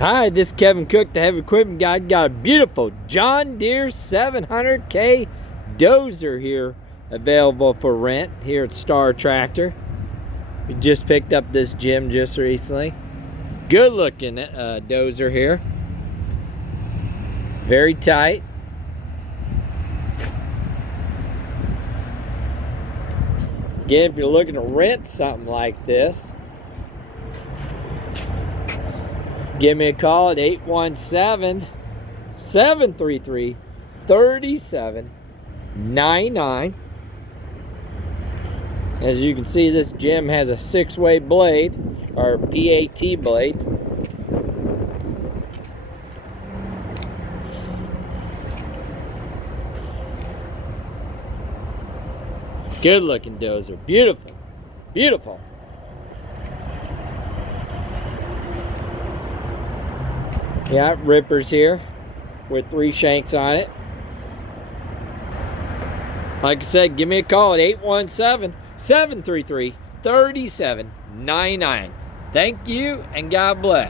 Hi, this is Kevin Cook, the Heavy Equipment Guy. Got a beautiful John Deere 700K Dozer here available for rent here at Star Tractor. We just picked up this gym just recently. Good looking dozer here. Very tight. Again, if you're looking to rent something like this, give me a call at 817-733-3799. As you can see, this gym has a 6-way blade, or PAT blade. Good looking dozer. Beautiful. Beautiful. Yeah, rippers here with 3 shanks on it. Like I said, give me a call at 817-733-3799. Thank you and God bless.